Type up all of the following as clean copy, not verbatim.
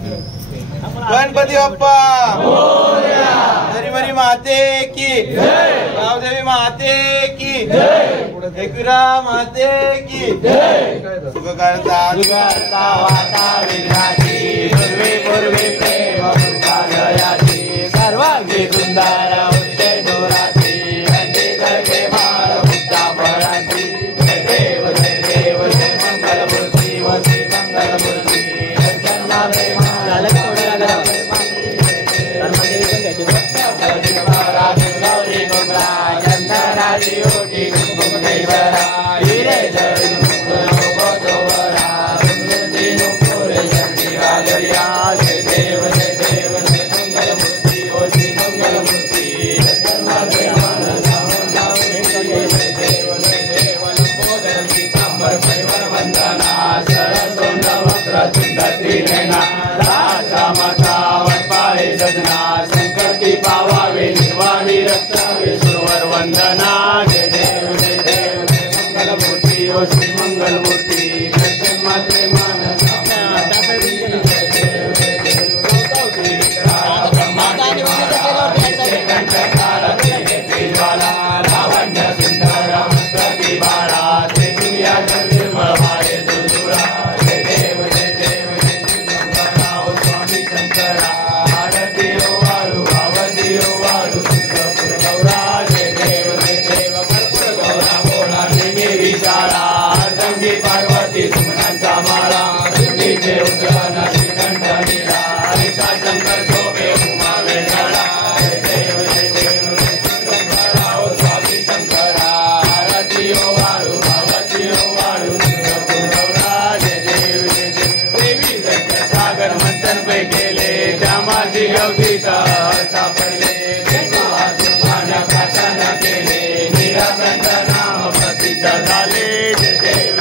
गणपती बाप्पा हरिमरी माते की गावदेवी माते की एकविरा माते की सुखकर्ता वाता विघ्नाची पूर्वे पूर्वे प्रेम मुक्तालयाची सर्वांगी सुंदर उच्चे दोराची अंती करके माळ मुक्ता फळांची जय देव जय देव जय मंगलमूर्ती व श्री मंगलमूर्ती संकटी पावावे निर्वाणी रक्षावे सुरवर वंदना जय देव जय देव जय मंगलमूर्ती ओ श्री मंगलमूर्ती दर्शन मात्रे मान लावण्य सुंदर मस्तकी बाळा ते दुनिया निर्मळ माये दुर्दुरा जय देव जय देव जय शंकरा ओ स्वामी शंकरा पार्वती सुमनांचा माळा तुझे उद्यान श्रीकंठ नीला हरिचा शंकर शोभे उमा वेळा जय देव जय देव जय शंकरा ओ स्वामी शंकरा आरती ओ वाळू भावती ओ वाळू तुझा जय देव जय देव देवी सत्य सागर मंथन पे गेले त्या माझी अवधीत सापडले पाण्या काशान केले निराकंठ नाम प्रसिद्ध झाले जय देव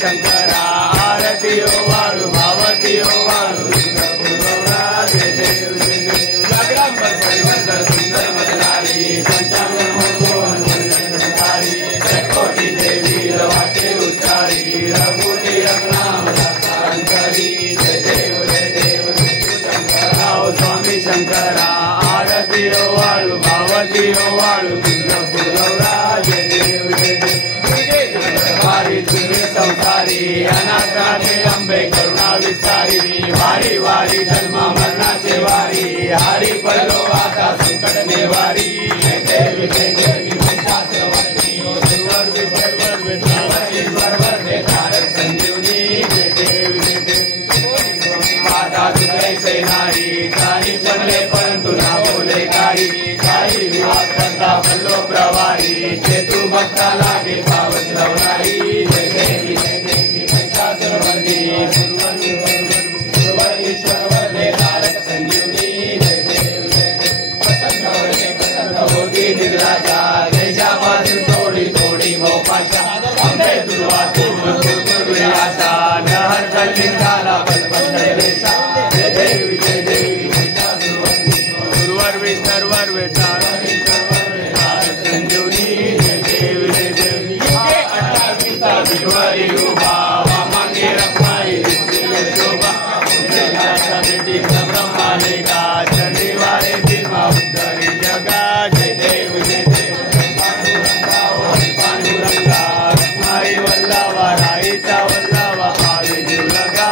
शंकरा आरती ओ वाळू भावती ओ वाळू जय देव जय देव जागरांबर परिवर्तन सुंदर मदनारी पंचांगरी चकोटी देवी रवाचे उच्चारी रघुटी रघुनाम अंतरी जय देव जय देव शंकरा ओ स्वामी शंकरा आरती ओ वाळू भावती ओ वाळू जय देव जय देव तुझे संसारी अनाथाने अंबे करुणा विस्तारी वारी वारी जन्म मरणाचे वारी हरी पडलो आता संकट नेवारी जय देवी जय देवी संजीवनी जय देवी जय देवी माता तुझे सेनारी काही पडले परंतु ना बोले काही काही विवाद करता पडलो प्रवाही ते तू भक्ता लागे पावत लवणारी जय देवी महिषासुरमर्दी ईश्वरवरदे तारक संजीवनी जय देव प्रसन्न होती निगराचा देशापासून थोडी थोडी मोपाशा अंबे तुझा तुझी आशा नहर कल्ली झाला बलबंद रेषा जय देवी महिषासुरमर्दी गुरुवर विस्तरवर वेचार संजीवनी जय देवी जय देवी विवारी उभा वामांगे रखमाई शोभा बेटी ब्रह्माने का शनिवारे फिल्मा उद्धरी जगा जय देव पांडुरंगा रखमाई वल्लावा राईचा वल्लावा पावे जीव लगा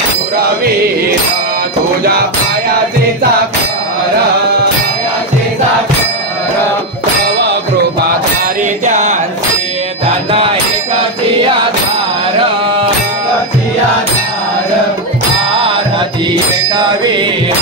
सुरवीर तुझ्या पायाचे साखर तव कृपा धारी त्यांचे त्यांना एकची आधार आरती एकवीर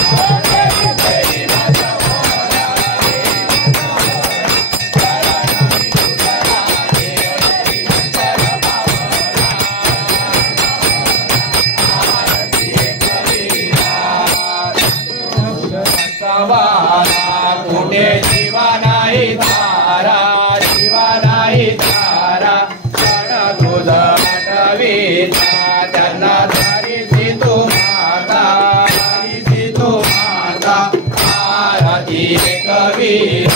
कुठे जीवा नाही तारा क्षण तुझ आठवीचा त्यांना धारीची तू माता आरती एकवीर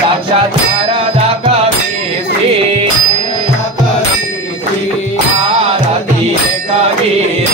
साक्षात्कार दाखवीसी आरती एकवीर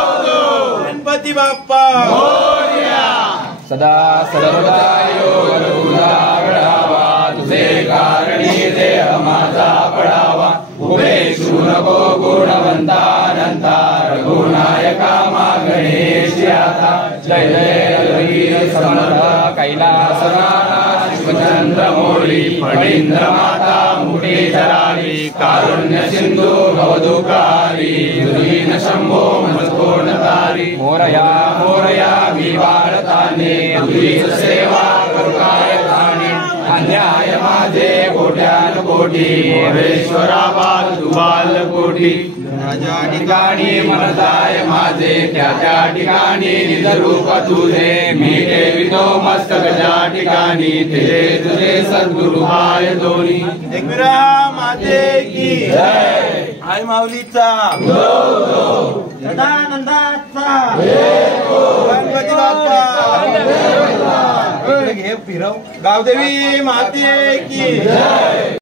गणपती बाप्पा सदा सर्वदा योग तुझा घडावा तुझे कारणी देह माझा पडावा उभेशू नको गुणवंतानंता रघुनायका मा गणेश आता जय जय रघुवीर समर्थ कैलासनाथ शिवचंद्र मोळी फणींद्र माता मुठी धरावी कारुण्य सिंधू भवदुकारी दुर्वीन शंभो मजकोणतारी मोरया मोरया मी भारताने तुझीच सेवा करू काय ठाणे अन्याय माझे कोट्यान कोटी मोरेश्वरा बाल तू बाल कोटी राजा ठिकाणी मनताय माझे त्या त्या ठिकाणी निज रूप तुझे मी ठेवितो मस्तक ज्या ठिकाणी ते तुझे सद्गुरु हाय दोन्ही एकविरा माते की जय आई माऊलीचा सदानंदाचा गणपती बाप्पा घे फिरव गावदेवी माते की जय।